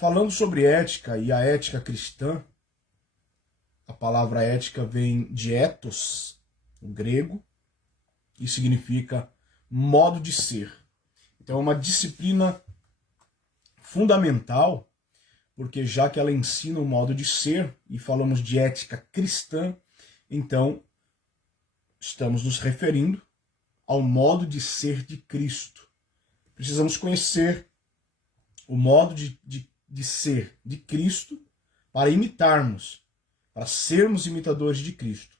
Falando sobre ética e a ética cristã, a palavra ética vem de ethos, o grego, e significa modo de ser. Então é uma disciplina fundamental, porque já que ela ensina o modo de ser, e falamos de ética cristã, então estamos nos referindo ao modo de ser de Cristo. Precisamos conhecer o modo de ser de Cristo para imitarmos, para sermos imitadores de Cristo.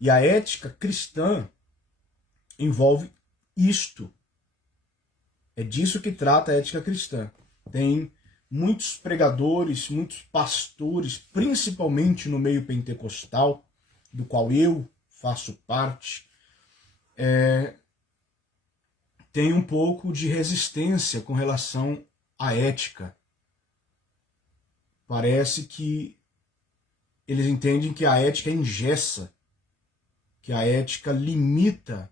E a ética cristã envolve isto. É disso que trata a ética cristã. Tem muitos pregadores, muitos pastores, principalmente no meio pentecostal, do qual eu faço parte, tem um pouco de resistência com relação à ética. Parece que eles entendem que a ética engessa, que a ética limita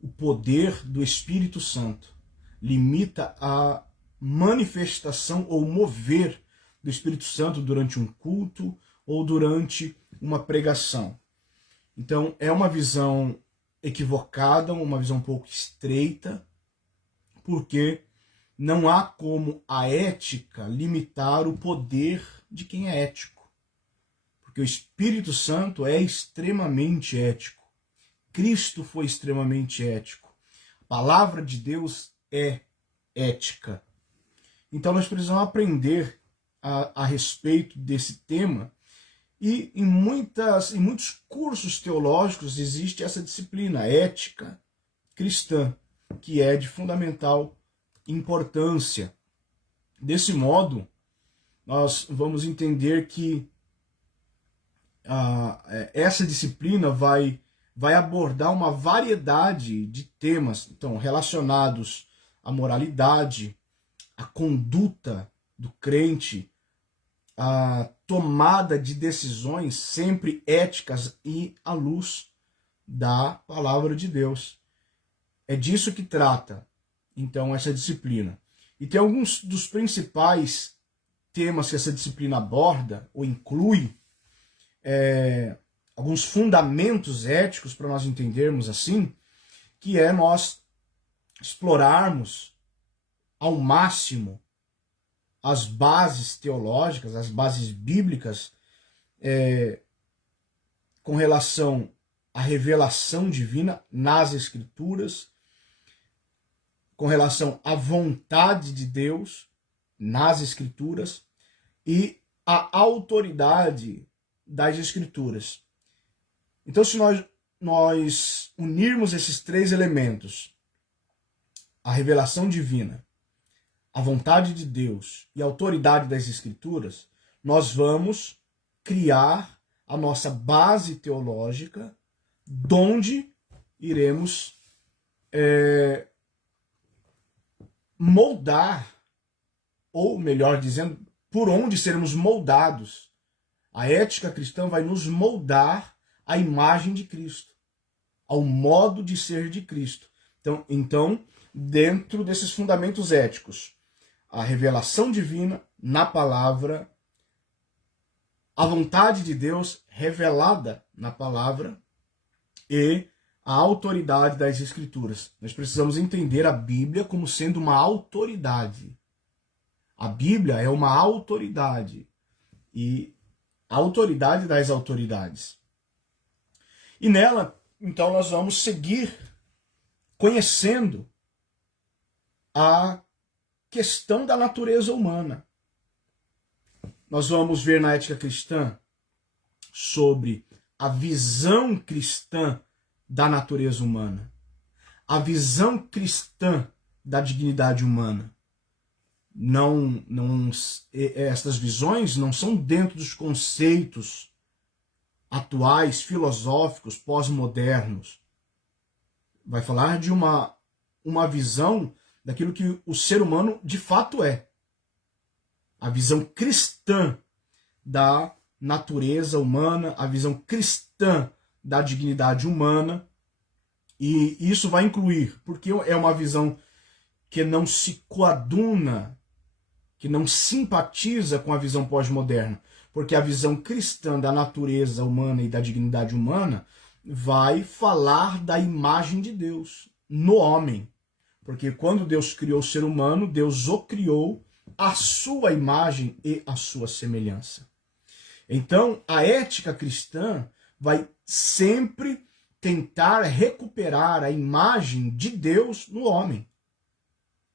o poder do Espírito Santo, limita a manifestação ou mover do Espírito Santo durante um culto ou durante uma pregação. Então é uma visão equivocada, uma visão um pouco estreita, porque não há como a ética limitar o poder de quem é ético. Porque o Espírito Santo é extremamente ético. Cristo foi extremamente ético. A palavra de Deus é ética. Então nós precisamos aprender a respeito desse tema. E em muitos cursos teológicos existe essa disciplina, ética cristã, que é de fundamental importância. Desse modo, nós vamos entender que essa disciplina vai abordar uma variedade de temas, então, relacionados à moralidade, à conduta do crente, à tomada de decisões sempre éticas e à luz da palavra de Deus. É disso que trata, então, essa disciplina. E tem alguns dos principais temas que essa disciplina aborda ou inclui, alguns fundamentos éticos para nós entendermos assim, que é nós explorarmos ao máximo as bases teológicas, as bases bíblicas com relação à revelação divina nas Escrituras, com relação à vontade de Deus nas Escrituras e à autoridade das Escrituras. Então, se nós unirmos esses três elementos, a revelação divina, a vontade de Deus e a autoridade das Escrituras, nós vamos criar a nossa base teológica, donde iremos moldar, ou melhor dizendo, por onde sermos moldados. A ética cristã vai nos moldar à imagem de Cristo, ao modo de ser de Cristo. Então, dentro desses fundamentos éticos, a revelação divina na palavra, a vontade de Deus revelada na palavra e a autoridade das Escrituras. Nós precisamos entender a Bíblia como sendo uma autoridade. A Bíblia é uma autoridade e a autoridade das autoridades. E nela, então, nós vamos seguir conhecendo a questão da natureza humana. Nós vamos ver na ética cristã sobre a visão cristã da natureza humana, a visão cristã da dignidade humana. Estas visões não são dentro dos conceitos atuais, filosóficos, pós-modernos. Vai falar de uma visão daquilo que o ser humano de fato é. A visão cristã da natureza humana, a visão cristã da dignidade humana. E isso vai incluir, porque é uma visão que não se coaduna, que não simpatiza com a visão pós-moderna, porque a visão cristã da natureza humana e da dignidade humana vai falar da imagem de Deus no homem. Porque quando Deus criou o ser humano, Deus o criou à sua imagem e à sua semelhança. Então, a ética cristã vai sempre tentar recuperar a imagem de Deus no homem.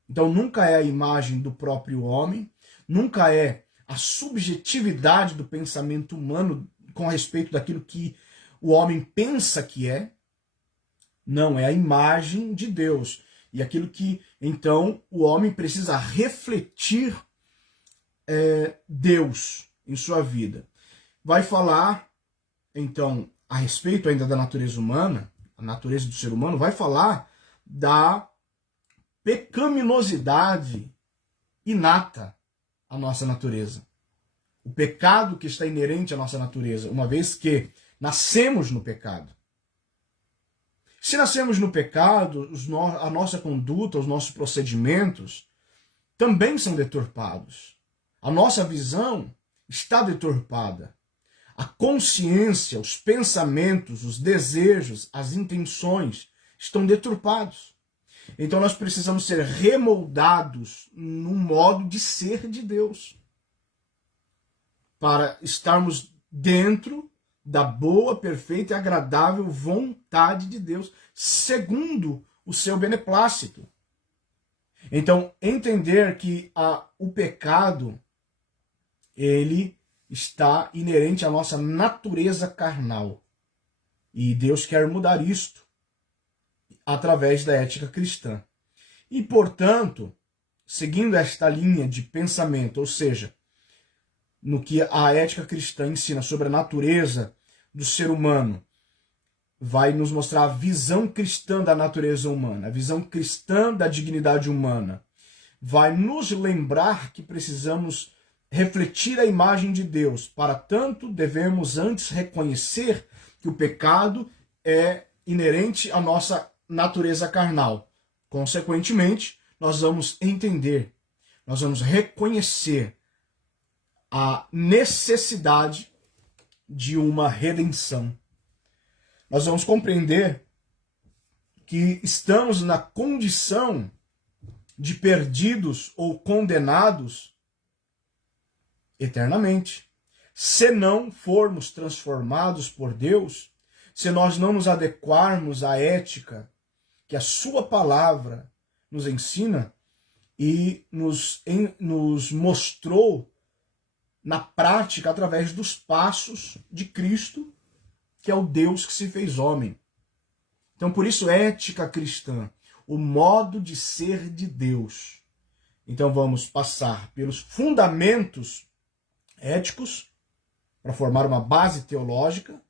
Então, nunca é a imagem do próprio homem, nunca é a subjetividade do pensamento humano com respeito daquilo que o homem pensa que é. Não, é a imagem de Deus. E aquilo que, então, o homem precisa refletir Deus em sua vida. Vai falar, então, a respeito ainda da natureza humana, a natureza do ser humano, vai falar da pecaminosidade inata à nossa natureza. O pecado que está inerente à nossa natureza, uma vez que nascemos no pecado. Se nascemos no pecado, a nossa conduta, os nossos procedimentos também são deturpados. A nossa visão está deturpada. A consciência, os pensamentos, os desejos, as intenções estão deturpados. Então nós precisamos ser remoldados num modo de ser de Deus, para estarmos dentro da boa, perfeita e agradável vontade de Deus, segundo o seu beneplácito. Então, entender que o pecado, ele está inerente à nossa natureza carnal. E Deus quer mudar isto através da ética cristã. E, portanto, seguindo esta linha de pensamento, ou seja, no que a ética cristã ensina sobre a natureza do ser humano, vai nos mostrar a visão cristã da natureza humana, a visão cristã da dignidade humana. Vai nos lembrar que precisamos refletir a imagem de Deus. Para tanto, devemos antes reconhecer que o pecado é inerente à nossa natureza carnal. Consequentemente, nós vamos entender, nós vamos reconhecer a necessidade de uma redenção. Nós vamos compreender que estamos na condição de perdidos ou condenados eternamente. Se não formos transformados por Deus, se nós não nos adequarmos à ética que a sua palavra nos ensina e nos mostrou na prática através dos passos de Cristo, que é o Deus que se fez homem. Então, por isso, ética cristã, o modo de ser de Deus. Então, vamos passar pelos fundamentos éticos, para formar uma base teológica,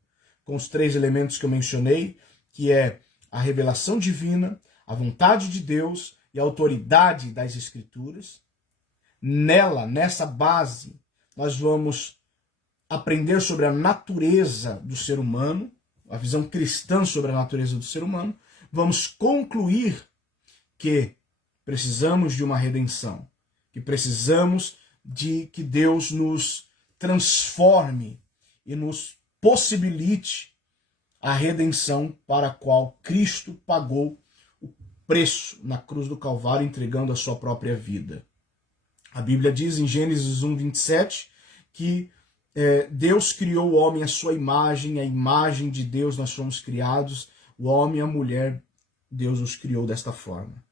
com os 3 elementos que eu mencionei, que é a revelação divina, a vontade de Deus e a autoridade das Escrituras. Nessa base, nós vamos aprender sobre a natureza do ser humano, a visão cristã sobre a natureza do ser humano. Vamos concluir que precisamos de uma redenção, que precisamos de que Deus nos transforme e nos possibilite a redenção para a qual Cristo pagou o preço na cruz do Calvário, entregando a sua própria vida. A Bíblia diz em Gênesis 1:27 que Deus criou o homem à sua imagem, a imagem de Deus nós fomos criados, o homem e a mulher, Deus os criou desta forma.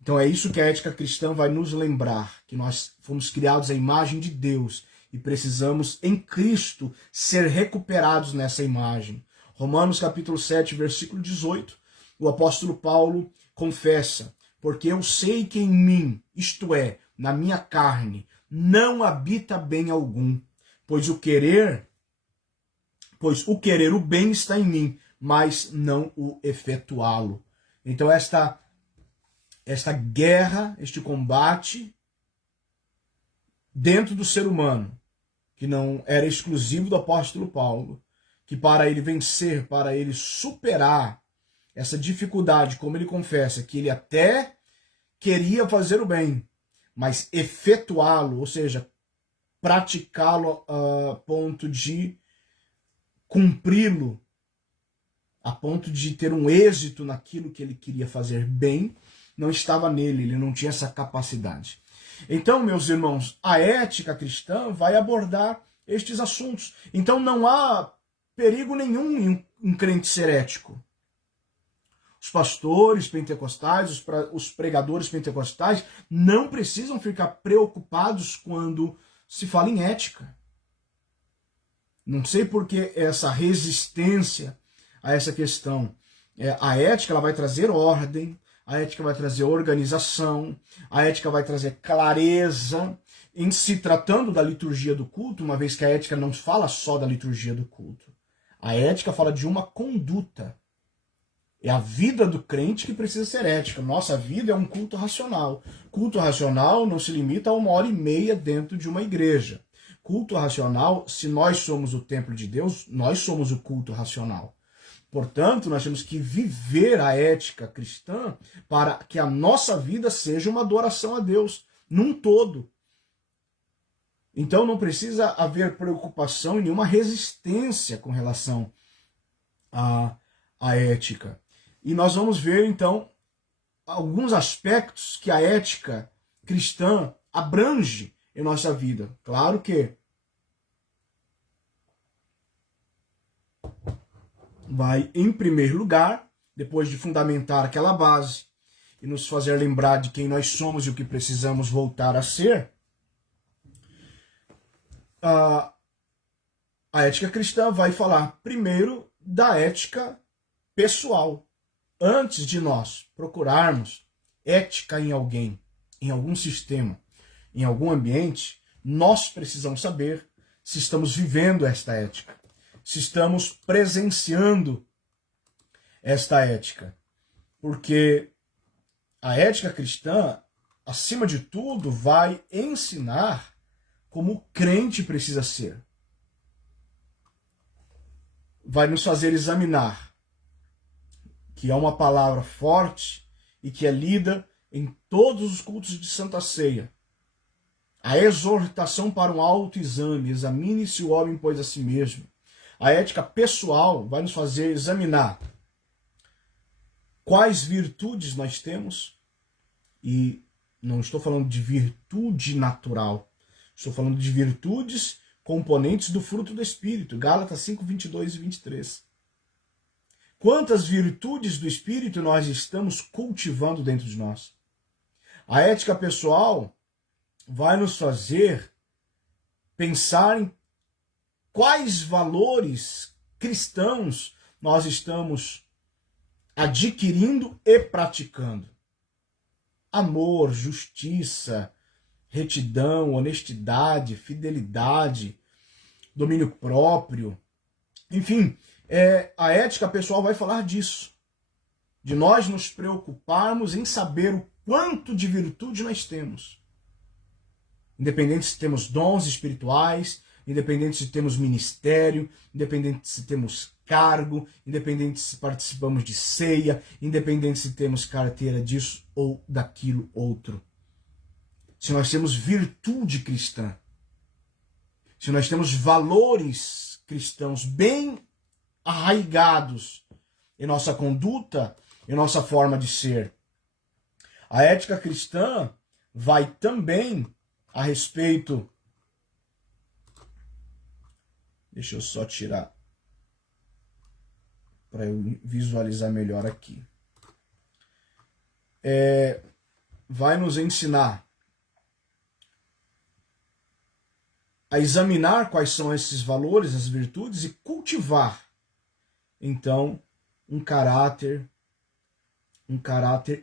Então é isso que a ética cristã vai nos lembrar, que nós fomos criados à imagem de Deus e precisamos em Cristo ser recuperados nessa imagem. Romanos capítulo 7, versículo 18, o apóstolo Paulo confessa: porque eu sei que em mim, isto é, na minha carne, não habita bem algum, pois o querer o bem está em mim, mas não o efetuá-lo. Então esta guerra, este combate dentro do ser humano, que não era exclusivo do apóstolo Paulo, que para ele vencer, para ele superar essa dificuldade, como ele confessa, que ele até queria fazer o bem, mas efetuá-lo, ou seja, praticá-lo a ponto de cumpri-lo, a ponto de ter um êxito naquilo que ele queria fazer bem, não estava nele, ele não tinha essa capacidade. Então, meus irmãos, a ética cristã vai abordar estes assuntos. Então não há perigo nenhum em um crente ser ético. Os pastores pentecostais, os pregadores pentecostais não precisam ficar preocupados quando se fala em ética. Não sei por que essa resistência a essa questão. A ética ela vai trazer ordem, a ética vai trazer organização, a ética vai trazer clareza em se tratando da liturgia do culto, uma vez que a ética não fala só da liturgia do culto. A ética fala de uma conduta. É a vida do crente que precisa ser ética. Nossa vida é um culto racional. Culto racional não se limita a 1h30 dentro de uma igreja. Culto racional, se nós somos o templo de Deus, nós somos o culto racional. Portanto, nós temos que viver a ética cristã para que a nossa vida seja uma adoração a Deus, num todo. Então não precisa haver preocupação e nenhuma resistência com relação à ética. E nós vamos ver, então, alguns aspectos que a ética cristã abrange em nossa vida. Claro que vai, em primeiro lugar, depois de fundamentar aquela base e nos fazer lembrar de quem nós somos e o que precisamos voltar a ser, a ética cristã vai falar primeiro da ética pessoal. Antes de nós procurarmos ética em alguém, em algum sistema, em algum ambiente, nós precisamos saber se estamos vivendo esta ética, se estamos presenciando esta ética. Porque a ética cristã, acima de tudo, vai ensinar como o crente precisa ser. Vai nos fazer examinar, que é uma palavra forte e que é lida em todos os cultos de Santa Ceia. A exortação para um autoexame, examine-se o homem, pois a si mesmo. A ética pessoal vai nos fazer examinar quais virtudes nós temos, e não estou falando de virtude natural, estou falando de virtudes componentes do fruto do Espírito, Gálatas 5, 22 e 23. Quantas virtudes do Espírito nós estamos cultivando dentro de nós? A ética pessoal vai nos fazer pensar em quais valores cristãos nós estamos adquirindo e praticando. Amor, justiça, retidão, honestidade, fidelidade, domínio próprio, enfim, a ética pessoal vai falar disso. De nós nos preocuparmos em saber o quanto de virtude nós temos. Independente se temos dons espirituais, independente se temos ministério, independente se temos cargo, independente se participamos de ceia, independente se temos carteira disso ou daquilo outro. Se nós temos virtude cristã, se nós temos valores cristãos bem arraigados em nossa conduta, em nossa forma de ser. A ética cristã vai também a respeito... Deixa eu só tirar para eu visualizar melhor aqui. Vai nos ensinar a examinar quais são esses valores, as virtudes e cultivar, então, um caráter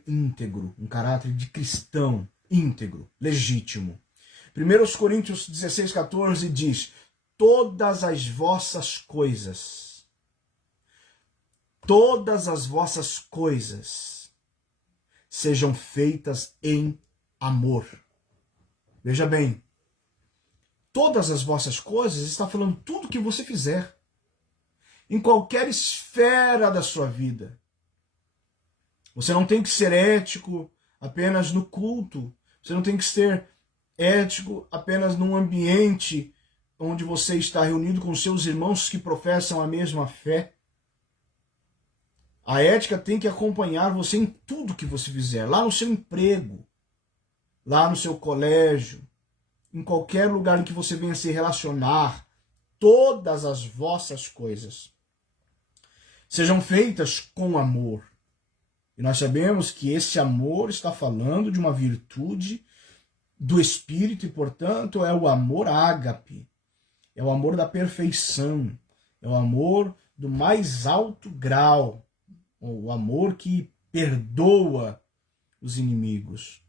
íntegro, um caráter de cristão íntegro, legítimo. 1 Coríntios 16, 14 diz: todas as vossas coisas sejam feitas em amor. Veja bem, todas as vossas coisas está falando tudo que você fizer, em qualquer esfera da sua vida. Você não tem que ser ético apenas no culto. Você não tem que ser ético apenas num ambiente onde você está reunido com seus irmãos que professam a mesma fé. A ética tem que acompanhar você em tudo que você fizer, lá no seu emprego, lá no seu colégio, em qualquer lugar em que você venha se relacionar. Todas as vossas coisas sejam feitas com amor. E nós sabemos que esse amor está falando de uma virtude do Espírito e, portanto, é o amor ágape, é o amor da perfeição, é o amor do mais alto grau, o amor que perdoa os inimigos,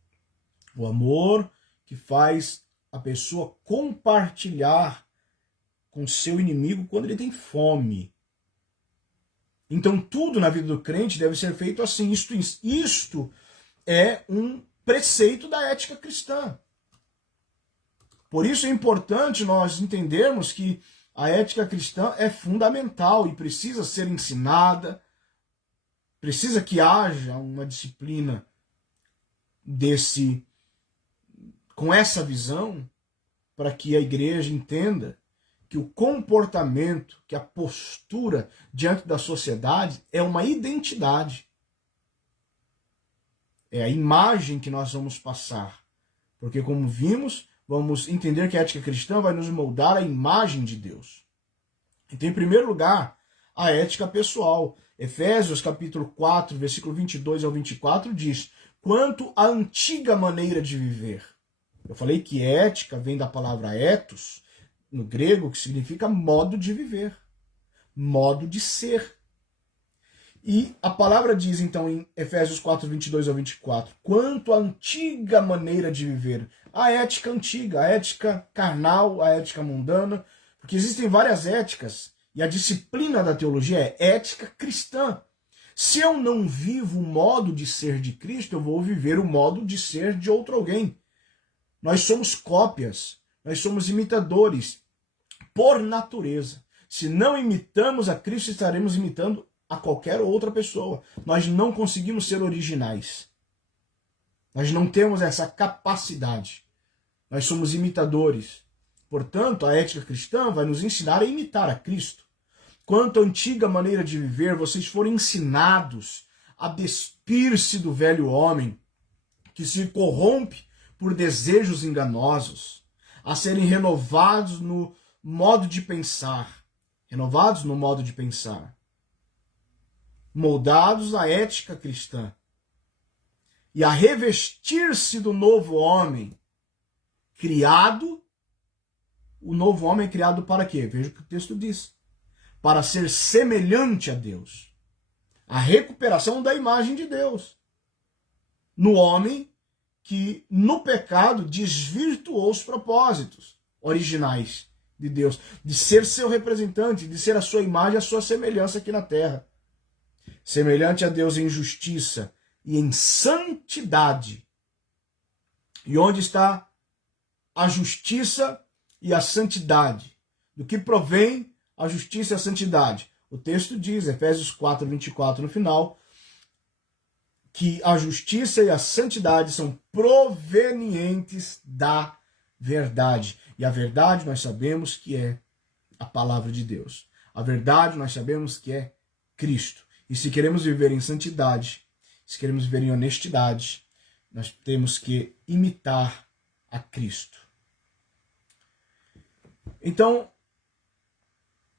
o amor que faz a pessoa compartilhar com seu inimigo quando ele tem fome. Então tudo na vida do crente deve ser feito assim. Isto é um preceito da ética cristã. Por isso é importante nós entendermos que a ética cristã é fundamental e precisa ser ensinada, precisa que haja uma disciplina com essa visão, para que a igreja entenda que o comportamento, que a postura diante da sociedade é uma identidade. É a imagem que nós vamos passar. Porque, como vimos, vamos entender que a ética cristã vai nos moldar a imagem de Deus. Então, em primeiro lugar, a ética pessoal. Efésios capítulo 4, versículo 22 ao 24 diz: quanto à antiga maneira de viver. Eu falei que ética vem da palavra ethos, no grego, que significa modo de viver, modo de ser. E a palavra diz, então, em Efésios 4, 22 ao 24, quanto à antiga maneira de viver, a ética antiga, a ética carnal, a ética mundana, porque existem várias éticas, e a disciplina da teologia é ética cristã. Se eu não vivo o modo de ser de Cristo, eu vou viver o modo de ser de outro alguém. Nós somos cópias, nós somos imitadores por natureza. Se não imitamos a Cristo, estaremos imitando a qualquer outra pessoa. Nós não conseguimos ser originais. Nós não temos essa capacidade. Nós somos imitadores. Portanto, a ética cristã vai nos ensinar a imitar a Cristo. Quanto à antiga maneira de viver, vocês foram ensinados a despir-se do velho homem, que se corrompe por desejos enganosos, a serem renovados no modo de pensar. Renovados no modo de pensar. Moldados à ética cristã. E a revestir-se do novo homem, criado. O novo homem é criado para quê? Veja o que o texto diz. Para ser semelhante a Deus. A recuperação da imagem de Deus. No homem que, no pecado, desvirtuou os propósitos originais de Deus. De ser seu representante, de ser a sua imagem, a sua semelhança aqui na terra. Semelhante a Deus em justiça e em santidade. E onde está a justiça e a santidade? Do que provém a justiça e a santidade? O texto diz, Efésios 4, 24, no final, que a justiça e a santidade são provenientes da verdade. E a verdade nós sabemos que é a palavra de Deus. A verdade nós sabemos que é Cristo. E se queremos viver em santidade, se queremos viver em honestidade, nós temos que imitar a Cristo. Então,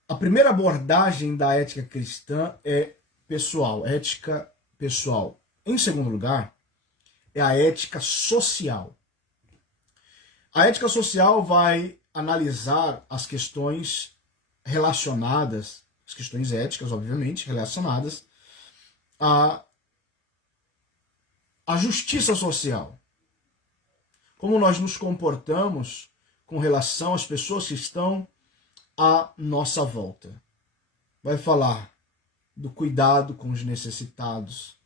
a primeira abordagem da ética cristã é pessoal, ética pessoal. Em segundo lugar, é a ética social. A ética social vai analisar as questões relacionadas, as questões éticas, obviamente, relacionadas à justiça social. Como nós nos comportamos com relação às pessoas que estão à nossa volta. Vai falar do cuidado com os necessitados.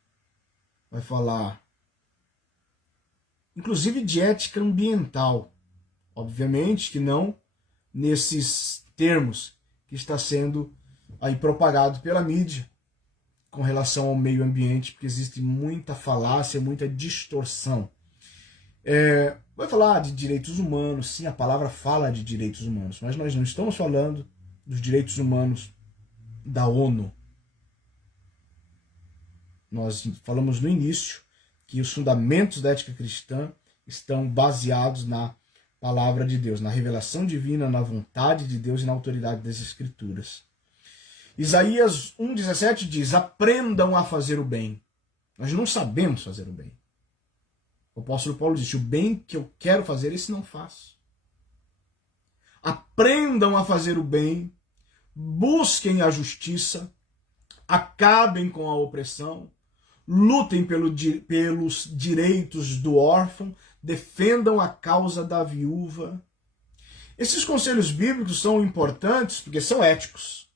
Vai falar, inclusive, de ética ambiental. Obviamente que não nesses termos que está sendo aí propagado pela mídia com relação ao meio ambiente, porque existe muita falácia, muita distorção. Vai falar de direitos humanos, sim, a palavra fala de direitos humanos, mas nós não estamos falando dos direitos humanos da ONU. Nós falamos no início que os fundamentos da ética cristã estão baseados na palavra de Deus, na revelação divina, na vontade de Deus e na autoridade das Escrituras. Isaías 1,17 diz: aprendam a fazer o bem. Nós não sabemos fazer o bem. O apóstolo Paulo disse: o bem que eu quero fazer, esse não faço. Aprendam a fazer o bem, busquem a justiça, acabem com a opressão, lutem pelos direitos do órfão, defendam a causa da viúva. Esses conselhos bíblicos são importantes porque são éticos.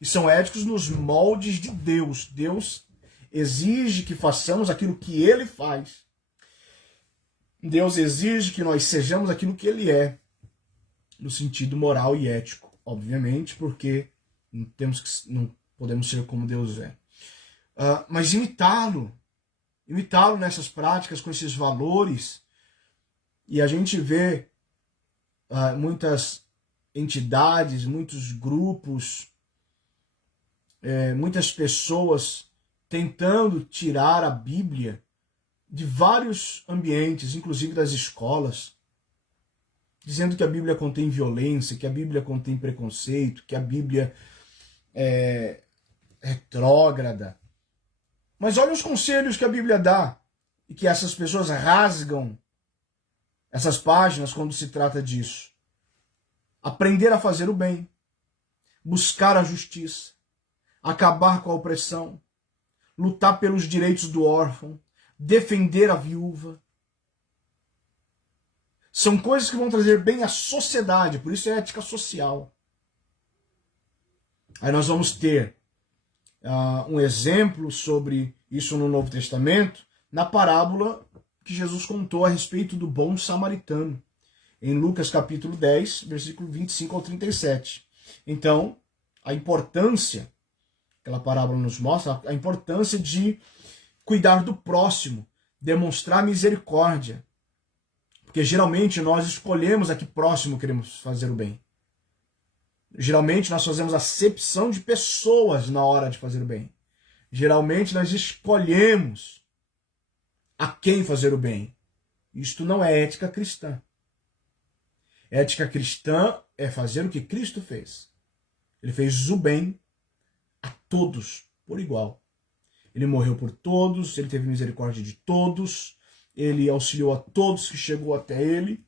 E são éticos nos moldes de Deus. Deus exige que façamos aquilo que Ele faz. Deus exige que nós sejamos aquilo que Ele é, no sentido moral e ético, obviamente, porque não podemos ser como Deus é. Mas imitá-lo nessas práticas, com esses valores, e a gente vê muitas entidades, muitos grupos, muitas pessoas tentando tirar a Bíblia de vários ambientes, inclusive das escolas, dizendo que a Bíblia contém violência, que a Bíblia contém preconceito, que a Bíblia é retrógrada. Mas olha os conselhos que a Bíblia dá e que essas pessoas rasgam essas páginas quando se trata disso. Aprender a fazer o bem, buscar a justiça, acabar com a opressão, lutar pelos direitos do órfão, defender a viúva. São coisas que vão trazer bem à sociedade, por isso é ética social. Aí nós vamos ter um exemplo sobre isso no Novo Testamento, na parábola que Jesus contou a respeito do bom samaritano, em Lucas capítulo 10, versículo 25 ao 37. Então, a importância, aquela parábola nos mostra, a importância de cuidar do próximo, demonstrar misericórdia. Porque geralmente nós escolhemos a que próximo queremos fazer o bem. Geralmente nós fazemos acepção de pessoas na hora de fazer o bem. Geralmente nós escolhemos a quem fazer o bem. Isto não é ética cristã. Ética cristã é fazer o que Cristo fez. Ele fez o bem a todos, por igual. Ele morreu por todos, ele teve misericórdia de todos, ele auxiliou a todos que chegou até ele.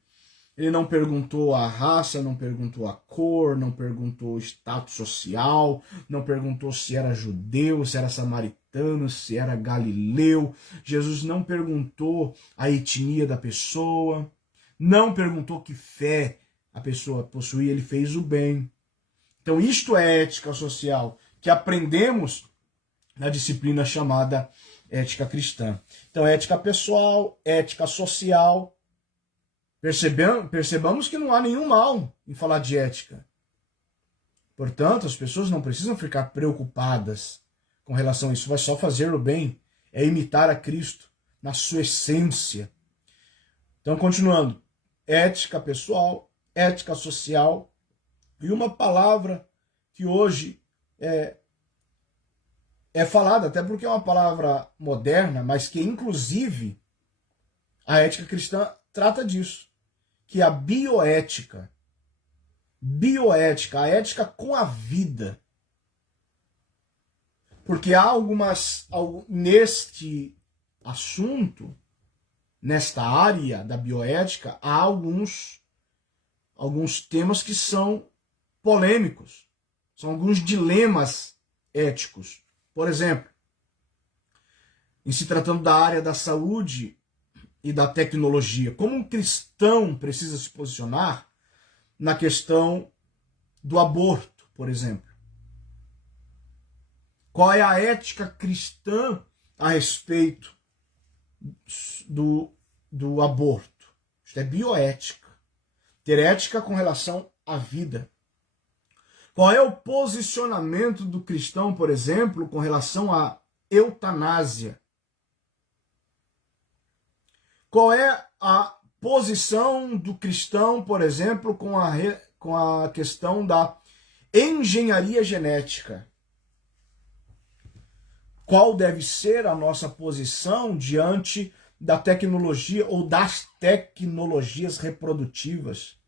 Ele não perguntou a raça, não perguntou a cor, não perguntou o status social, não perguntou se era judeu, se era samaritano, se era galileu. Jesus não perguntou a etnia da pessoa, não perguntou que fé a pessoa possuía, ele fez o bem. Então isto é ética social, que aprendemos na disciplina chamada ética cristã. Então ética pessoal, ética social. Percebamos que não há nenhum mal em falar de ética. Portanto, as pessoas não precisam ficar preocupadas com relação a isso. Vai só fazer o bem, é imitar a Cristo na sua essência. Então, continuando. Ética pessoal, ética social. E uma palavra que hoje é falada, até porque é uma palavra moderna, mas que inclusive a ética cristã trata disso, que é a bioética. Bioética, a ética com a vida. Porque há neste assunto, nesta área da bioética, há alguns temas que são polêmicos. São alguns dilemas éticos. Por exemplo, em se tratando da área da saúde e da tecnologia, como um cristão precisa se posicionar na questão do aborto, por exemplo? Qual é a ética cristã a respeito do aborto? Isso é bioética. Ter ética com relação à vida. Qual é o posicionamento do cristão, por exemplo, com relação à eutanásia? Qual é a posição do cristão, por exemplo, com a questão da engenharia genética. Qual deve ser a nossa posição diante da tecnologia ou das tecnologias reprodutivas?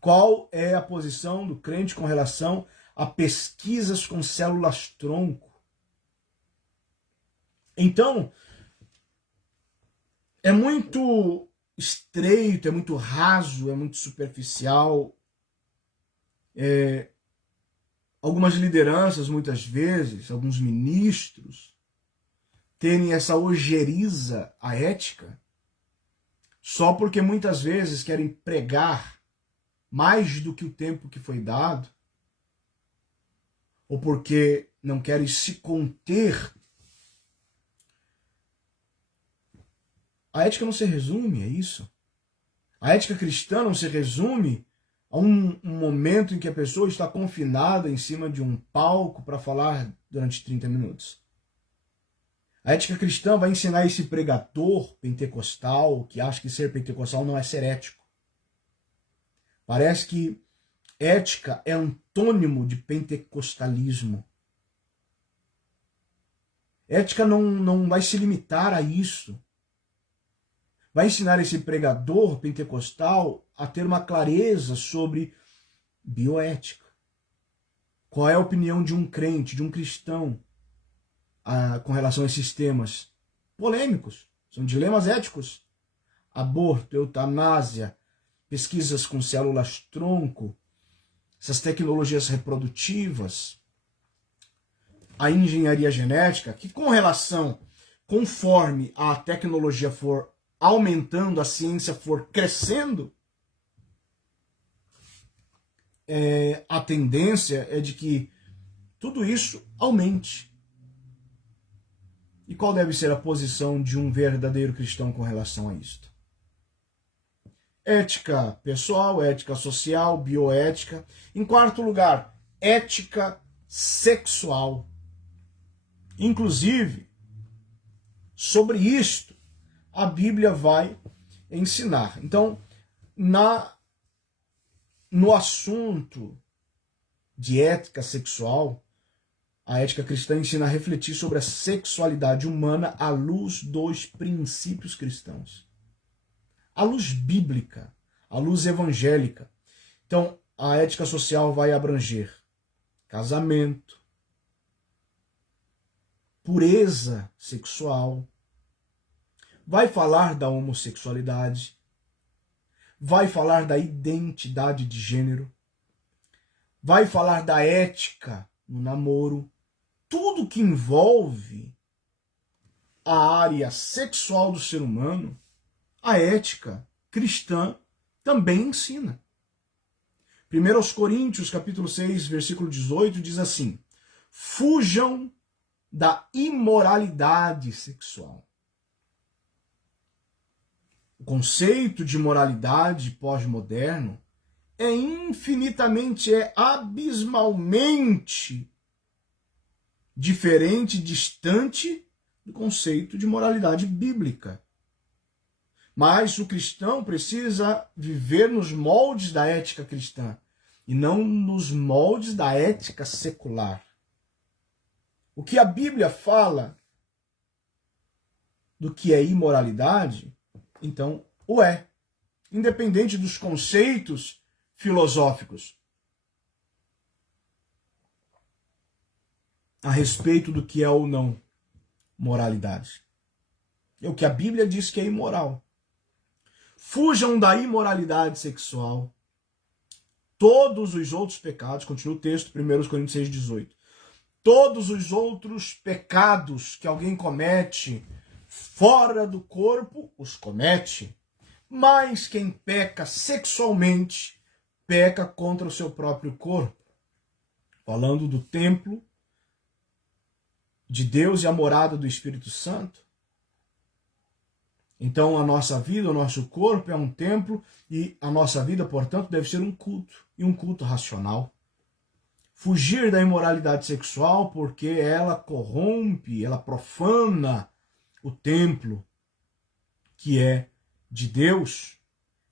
Qual é a posição do crente com relação a pesquisas com células-tronco? Então, é muito estreito, é muito raso, é muito superficial. Algumas lideranças, muitas vezes, alguns ministros, terem essa ojeriza à ética, só porque muitas vezes querem pregar mais do que o tempo que foi dado, ou porque não querem se conter. A ética não se resume a isso. A ética cristã não se resume a um momento em que a pessoa está confinada em cima de um palco para falar durante 30 minutos. A ética cristã vai ensinar esse pregador pentecostal que acha que ser pentecostal não é ser ético. Parece que ética é antônimo de pentecostalismo. Ética não vai se limitar a isso. Vai ensinar esse pregador pentecostal a ter uma clareza sobre bioética. Qual é a opinião de um crente, de um cristão, com relação a esses temas polêmicos? São dilemas éticos. Aborto, eutanásia, pesquisas com células-tronco, essas tecnologias reprodutivas, a engenharia genética, que com relação, conforme a tecnologia for aumentando, a ciência for crescendo, a tendência é de que tudo isso aumente. E qual deve ser a posição de um verdadeiro cristão com relação a isto? Ética pessoal, ética social, bioética. Em quarto lugar, ética sexual. Inclusive, sobre isto, a Bíblia vai ensinar. Então, no assunto de ética sexual, a ética cristã ensina a refletir sobre a sexualidade humana à luz dos princípios cristãos. À luz bíblica, à luz evangélica. Então, a ética social vai abranger casamento, pureza sexual, vai falar da homossexualidade, vai falar da identidade de gênero, vai falar da ética no namoro, tudo que envolve a área sexual do ser humano, a ética cristã também ensina. 1 Coríntios, capítulo 6, versículo 18, diz assim: fujam da imoralidade sexual. O conceito de moralidade pós-moderno é infinitamente, abismalmente diferente, distante do conceito de moralidade bíblica. Mas o cristão precisa viver nos moldes da ética cristã e não nos moldes da ética secular. O que a Bíblia fala do que é imoralidade, então o é, independente dos conceitos filosóficos a respeito do que é ou não moralidade. É o que a Bíblia diz que é imoral. Fujam da imoralidade sexual. Todos os outros pecados, continua o texto, 1 Coríntios 6, 18. Todos os outros pecados que alguém comete fora do corpo, os comete. Mas quem peca sexualmente, peca contra o seu próprio corpo. Falando do templo de Deus e a morada do Espírito Santo. Então a nossa vida, o nosso corpo é um templo e a nossa vida, portanto, deve ser um culto, e um culto racional. Fugir da imoralidade sexual porque ela corrompe, ela profana o templo, que é de Deus.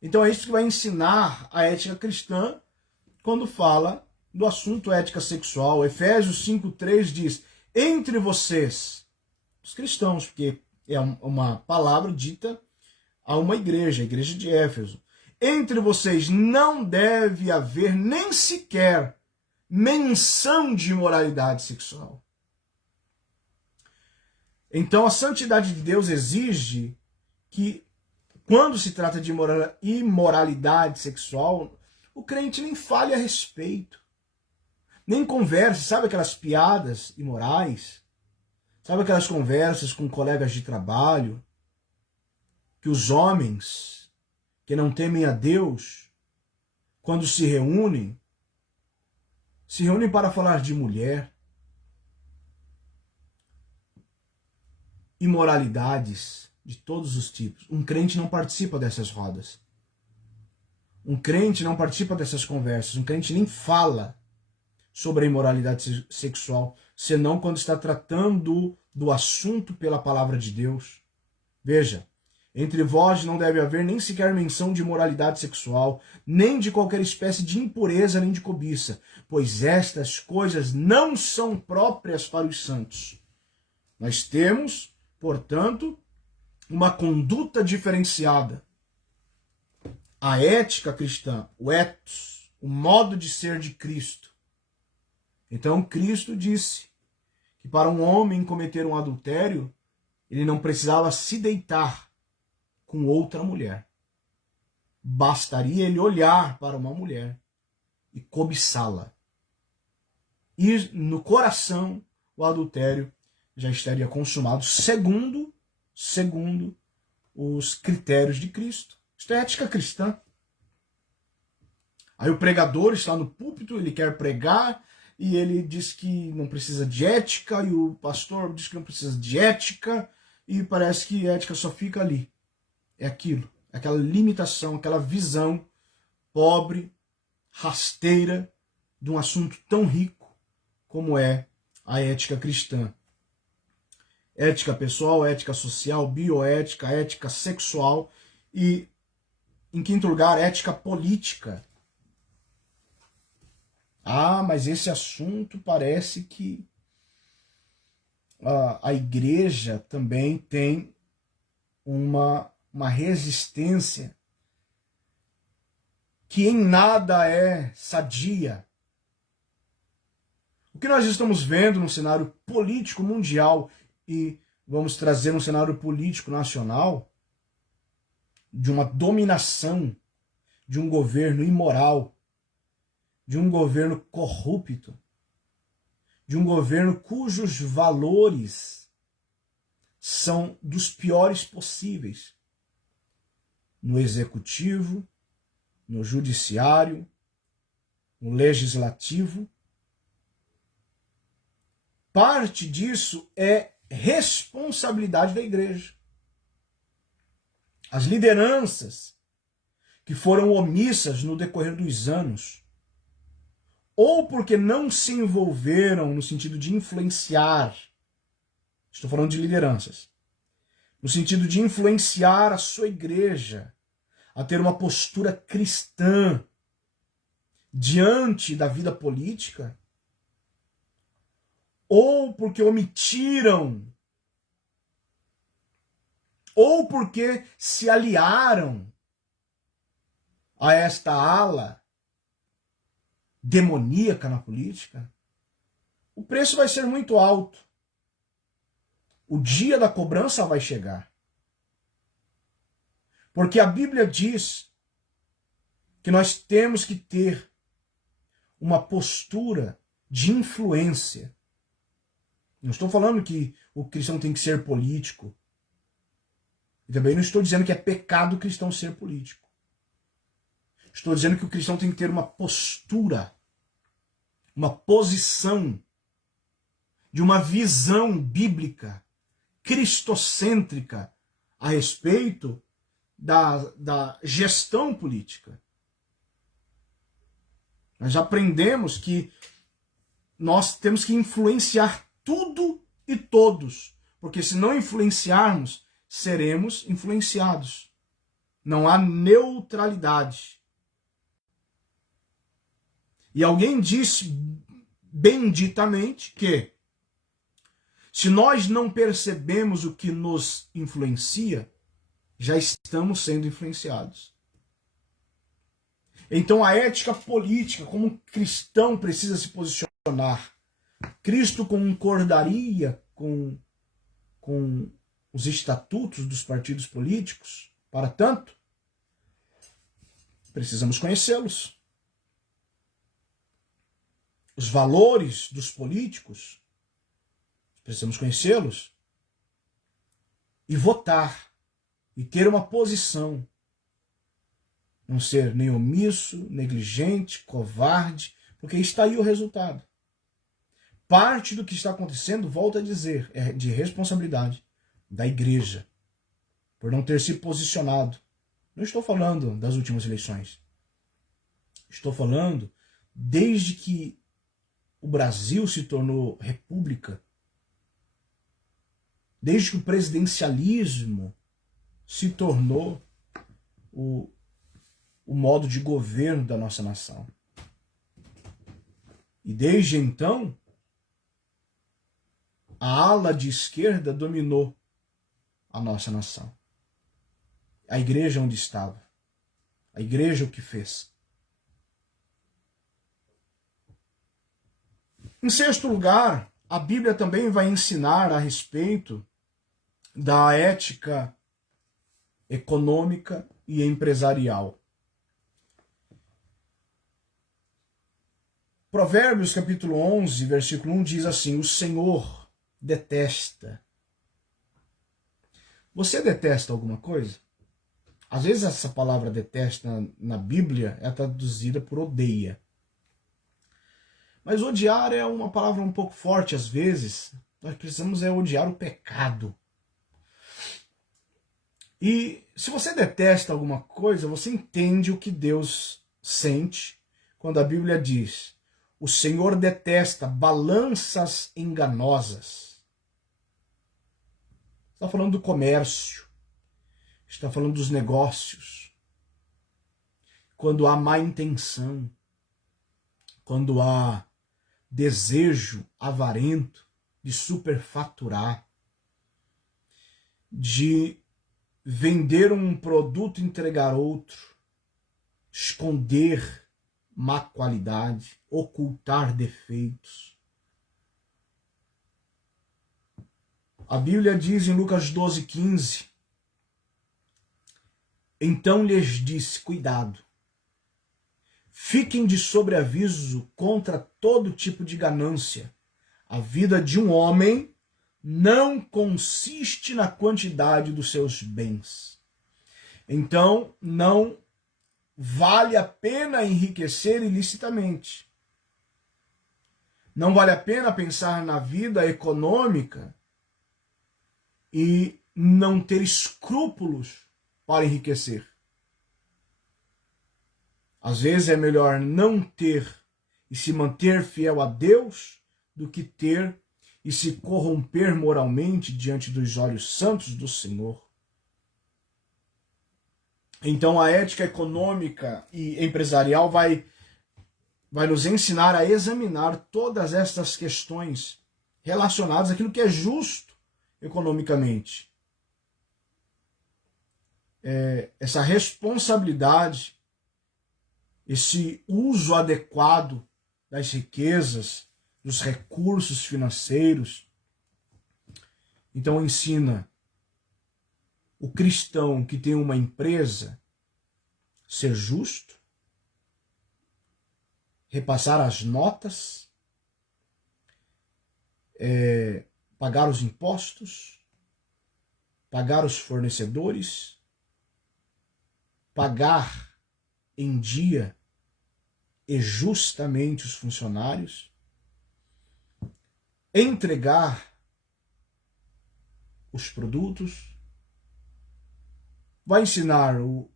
Então é isso que vai ensinar a ética cristã quando fala do assunto ética sexual. Efésios 5:3 diz: entre vocês, os cristãos, porque é uma palavra dita a uma igreja, a igreja de Éfeso. Entre vocês não deve haver nem sequer menção de imoralidade sexual. Então a santidade de Deus exige que, quando se trata de imoralidade sexual, o crente nem fale a respeito, nem converse, sabe aquelas piadas imorais? Sabe aquelas conversas com colegas de trabalho, que os homens que não temem a Deus, quando se reúnem para falar de mulher, imoralidades de todos os tipos. Um crente não participa dessas rodas. Um crente não participa dessas conversas. Um crente nem fala sobre a imoralidade sexual, senão quando está tratando do assunto pela palavra de Deus. Veja, entre vós não deve haver nem sequer menção de imoralidade sexual, nem de qualquer espécie de impureza nem de cobiça, pois estas coisas não são próprias para os santos. Nós temos, portanto, uma conduta diferenciada. A ética cristã, o ethos, o modo de ser de Cristo. Então Cristo disse que para um homem cometer um adultério, ele não precisava se deitar com outra mulher. Bastaria ele olhar para uma mulher e cobiçá-la. E no coração o adultério já estaria consumado segundo os critérios de Cristo. Isto é ética cristã. Aí o pregador está no púlpito, ele quer pregar e ele diz que não precisa de ética, e o pastor diz que não precisa de ética, e parece que ética só fica ali. É aquilo, aquela limitação, aquela visão pobre, rasteira de um assunto tão rico como é a ética cristã. Ética pessoal, ética social, bioética, ética sexual e, em quinto lugar, ética política. Ah, mas esse assunto parece que a igreja também tem uma resistência que em nada é sadia. O que nós estamos vendo no cenário político mundial e vamos trazer um cenário político nacional de uma dominação de um governo imoral, de um governo corrupto, de um governo cujos valores são dos piores possíveis. No executivo, no judiciário, no legislativo. Parte disso é responsabilidade da igreja. As lideranças que foram omissas no decorrer dos anos, ou porque não se envolveram no sentido de influenciar, estou falando de lideranças, no sentido de influenciar a sua igreja a ter uma postura cristã diante da vida política, ou porque omitiram, ou porque se aliaram a esta ala demoníaca na política, o preço vai ser muito alto. O dia da cobrança vai chegar. Porque a Bíblia diz que nós temos que ter uma postura de influência. Não estou falando que o cristão tem que ser político. E também não estou dizendo que é pecado o cristão ser político. Estou dizendo que o cristão tem que ter uma postura, uma posição de uma visão bíblica, cristocêntrica a respeito da gestão política. Nós aprendemos que nós temos que influenciar tudo e todos, porque se não influenciarmos, seremos influenciados. Não há neutralidade. E alguém disse benditamente que se nós não percebemos o que nos influencia, já estamos sendo influenciados. Então a ética política, como um cristão precisa se posicionar. Cristo concordaria com os estatutos dos partidos políticos? Para tanto, precisamos conhecê-los. Os valores dos políticos, precisamos conhecê-los. E votar. E ter uma posição. Não ser nem omisso, negligente, covarde, porque está aí o resultado. Parte do que está acontecendo, volto a dizer, é de responsabilidade da igreja, por não ter se posicionado. Não estou falando das últimas eleições. Estou falando desde que o Brasil se tornou república, desde que o presidencialismo se tornou o modo de governo da nossa nação. E desde então, a ala de esquerda dominou a nossa nação. A igreja onde estava. A igreja o que fez. Em sexto lugar, a Bíblia também vai ensinar a respeito da ética econômica e empresarial. Provérbios capítulo 11, versículo 1 diz assim: o Senhor detesta. Você detesta alguma coisa? Às vezes essa palavra detesta na Bíblia é traduzida por odeia. Mas odiar é uma palavra um pouco forte às vezes. Nós precisamos odiar o pecado. E se você detesta alguma coisa, você entende o que Deus sente quando a Bíblia diz: o Senhor detesta balanças enganosas. Está falando do comércio. Está falando dos negócios. Quando há má intenção. Quando há desejo avarento de superfaturar. De vender um produto e entregar outro. Esconder má qualidade. Ocultar defeitos. A Bíblia diz em Lucas 12:15, então lhes disse, cuidado, fiquem de sobreaviso contra todo tipo de ganância. A vida de um homem não consiste na quantidade dos seus bens. Então, não vale a pena enriquecer ilicitamente. Não vale a pena pensar na vida econômica e não ter escrúpulos para enriquecer. Às vezes é melhor não ter e se manter fiel a Deus do que ter e se corromper moralmente diante dos olhos santos do Senhor. Então a ética econômica e empresarial vai nos ensinar a examinar todas estas questões relacionadas àquilo que é justo economicamente. Essa responsabilidade, esse uso adequado das riquezas, dos recursos financeiros. Então ensina o cristão que tem uma empresa ser justo, repassar as notas, pagar os impostos, pagar os fornecedores, pagar em dia e justamente os funcionários, entregar os produtos, vai ensinar o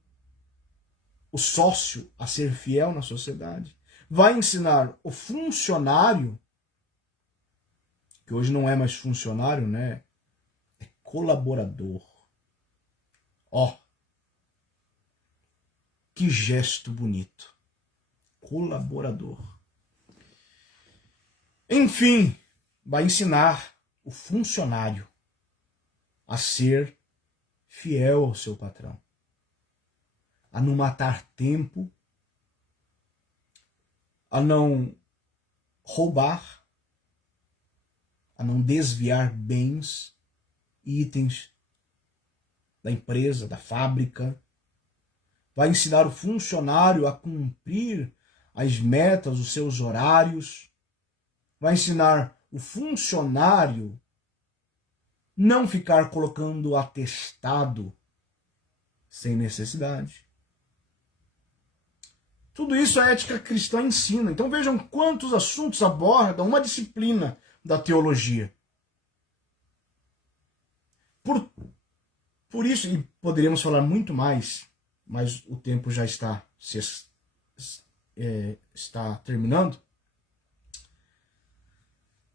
sócio a ser fiel na sociedade, vai ensinar o funcionário, que hoje não é mais funcionário, né? É colaborador. Ó, que gesto bonito. Colaborador. Enfim, vai ensinar o funcionário a ser fiel ao seu patrão, a não matar tempo, a não roubar, a não desviar bens, itens da empresa, da fábrica. Vai ensinar o funcionário a cumprir as metas, os seus horários. Vai ensinar o funcionário não ficar colocando atestado sem necessidade. Tudo isso a ética cristã ensina. Então vejam quantos assuntos aborda uma disciplina da teologia. Por isso, e poderíamos falar muito mais, mas o tempo já está terminando.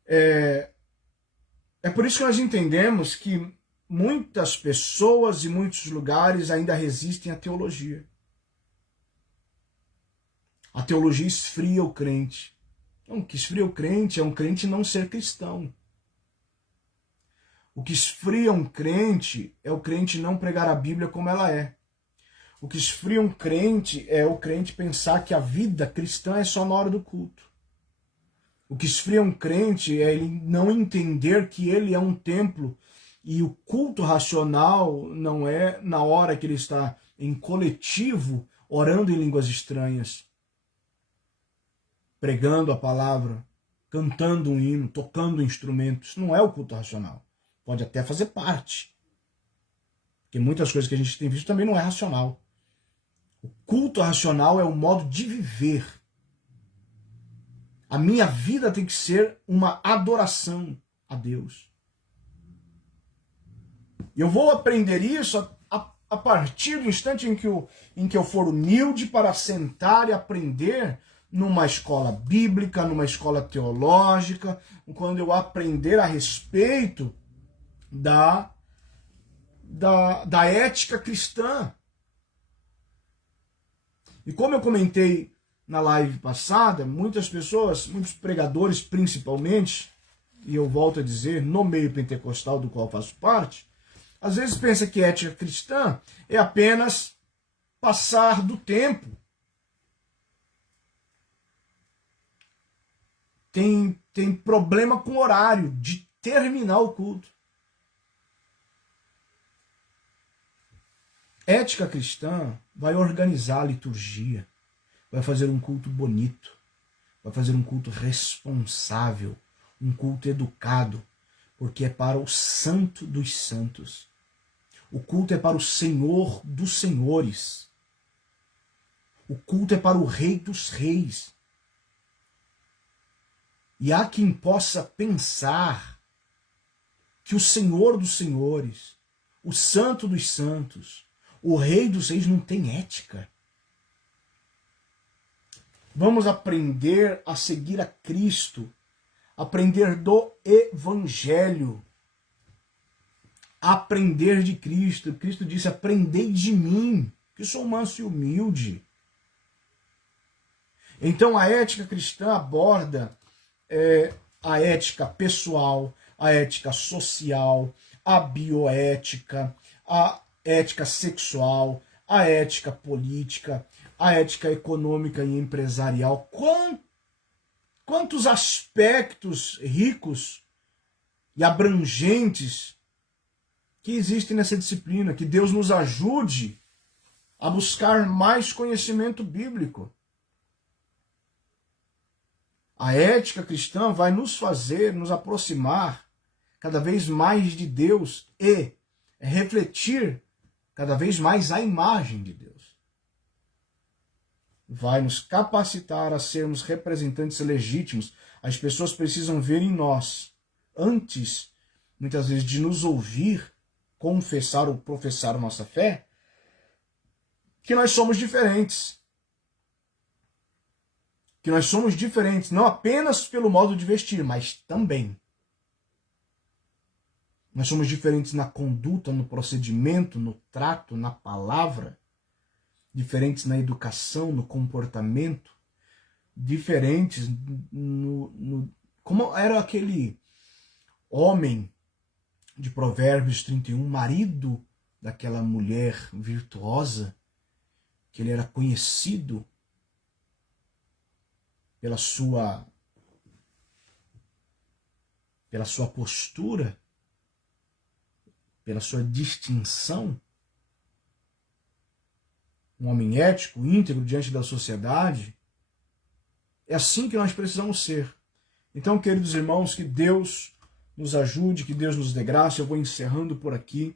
É por isso que nós entendemos que muitas pessoas e muitos lugares ainda resistem à teologia. A teologia esfria o crente. Então, o que esfria o crente é um crente não ser cristão. O que esfria um crente é o crente não pregar a Bíblia como ela é. O que esfria um crente é o crente pensar que a vida cristã é só na hora do culto. O que esfria um crente é ele não entender que ele é um templo e o culto racional não é na hora que ele está em coletivo, orando em línguas estranhas, pregando a palavra, cantando um hino, tocando instrumentos. Isso não é o culto racional. Pode até fazer parte. Porque muitas coisas que a gente tem visto também não é racional. O culto racional é o modo de viver. A minha vida tem que ser uma adoração a Deus. Eu vou aprender isso a partir do instante em que eu for humilde para sentar e aprender numa escola bíblica, numa escola teológica, quando eu aprender a respeito da ética cristã. E como eu comentei na live passada, muitas pessoas, muitos pregadores principalmente, e eu volto a dizer, no meio pentecostal do qual faço parte, às vezes pensa que ética cristã é apenas passar do tempo. Tem problema com o horário de terminar o culto. Ética cristã vai organizar a liturgia, vai fazer um culto bonito, vai fazer um culto responsável, um culto educado, porque é para o Santo dos Santos. O culto é para o Senhor dos Senhores. O culto é para o Rei dos Reis. E há quem possa pensar que o Senhor dos Senhores, o Santo dos Santos, o Rei dos Reis não tem ética. Vamos aprender a seguir a Cristo, aprender do Evangelho, aprender de Cristo. Cristo disse, aprendei de mim, que sou manso e humilde. Então a ética cristã aborda a ética pessoal, a ética social, a bioética, a ética sexual, a ética política, a ética econômica e empresarial. Quantos aspectos ricos e abrangentes que existem nessa disciplina. Que Deus nos ajude a buscar mais conhecimento bíblico. A ética cristã vai nos fazer nos aproximar cada vez mais de Deus e refletir cada vez mais a imagem de Deus. Vai nos capacitar a sermos representantes legítimos. As pessoas precisam ver em nós, antes, muitas vezes, de nos ouvir confessar ou professar nossa fé, que nós somos diferentes. Que nós somos diferentes, não apenas pelo modo de vestir, mas também. Nós somos diferentes na conduta, no procedimento, no trato, na palavra, diferentes na educação, no comportamento, diferentes como era aquele homem de Provérbios 31, marido daquela mulher virtuosa, que ele era conhecido pela sua postura, pela sua distinção, um homem ético, íntegro diante da sociedade. É assim que nós precisamos ser. Então, queridos irmãos, que Deus nos ajude, que Deus nos dê graça. Eu vou encerrando por aqui.